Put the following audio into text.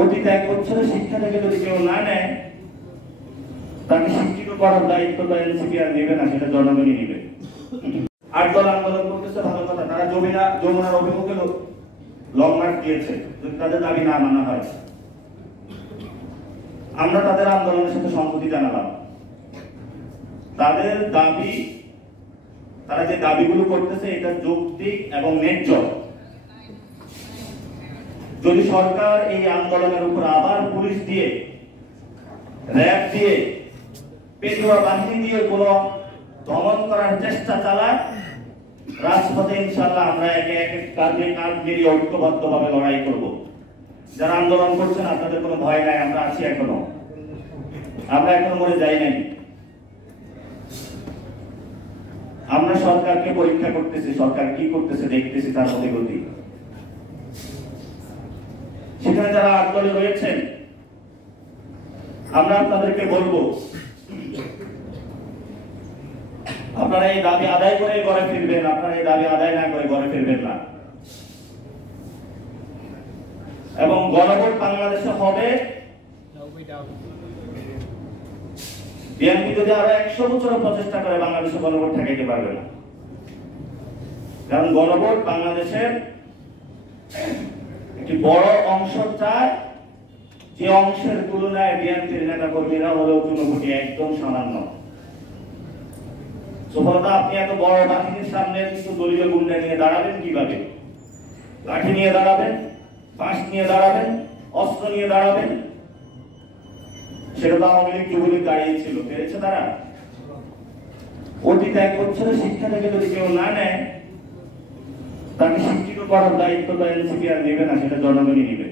অতীত 1 বছরের শিক্ষা থেকে যদি কেউ না নেয়, তাকে শিক্ষিত করার দায়িত্বটা এনসিপি আর নেবে না, সেটা জনগণই নেবে। 8 দল আন্দোলন করতেছে, ভালো কথা। তারা যমুনার অভিমুখে লং মার্চ দিয়েছে, যদি তাদের দাবি না মানা হয়। আমরা তাদের আন্দোলনের সাথে সংহতি জানালাম। তাদের দাবি, তারা যে দাবিগুলো করতেছে এটা যৌক্তিক এবং ন্যায্য। যদি সরকার এই আন্দোলনের উপর আবার পুলিশ দিয়ে, র‍্যাব দিয়ে, পেটুয়া বাহিনী দিয়ে কোনো দমন করার চেষ্টা চালায়, রাজপথে ইনশাআল্লাহ আমরা একে একে কাঁধে কাঁধ মিলিয়ে ঐক্যবদ্ধভাবে লড়াই করব। যারা আন্দোলন করছেন আপনাদের কোনো ভয় নাই, আমরা আছি এখনো, আমরা এখনো মরে যাই নাই। আমরা সরকারকে পরীক্ষা করতেছি, সরকার কি করতেছে দেখতেছি, তার মধ্যে গতি। সেখানে যারা 8 দলে রয়েছেন, আমরা আপনাদেরকে বলবো, আপনারা এই দাবি আদায় করে ঘরে ফিরবেন, আপনারা এই দাবি আদায় না করে ঘরে ফিরবেন না। এবং গণভোট বাংলাদেশে হবে, বিএনপি যদি আরো 100 বছর প্রচেষ্টা করে বাংলাদেশে গণভোট ঠেকাইতে পারবে না। কারণ গণভোট বাংলাদেশের একটি বড় অংশ চায়, যে অংশের তুলনায় বিএনপির নেতা কর্মীরা হলেও জনগণই একদম সামান্য। সুফলতা, আপনি এত বড় বাহিনীর সামনে কিছু দলীয় গুন্ডা নিয়ে দাঁড়াবেন কিভাবে? লাঠি নিয়ে দাঁড়াবেন, বাঁশ নিয়ে দাঁড়াবেন, অস্ত্র নিয়ে দাঁড়াবেন? সেটা তো আওয়ামী লীগ যুবলীগ দাঁড়িয়েছিল, পেরেছে তারা? অতীত 1 বছরের শিক্ষা থেকে যদি কেউ না নেয়, তাকে শিক্ষিত করার দায়িত্বটা এনসিপি আর নেবে না, সেটা জনগণই নেবে।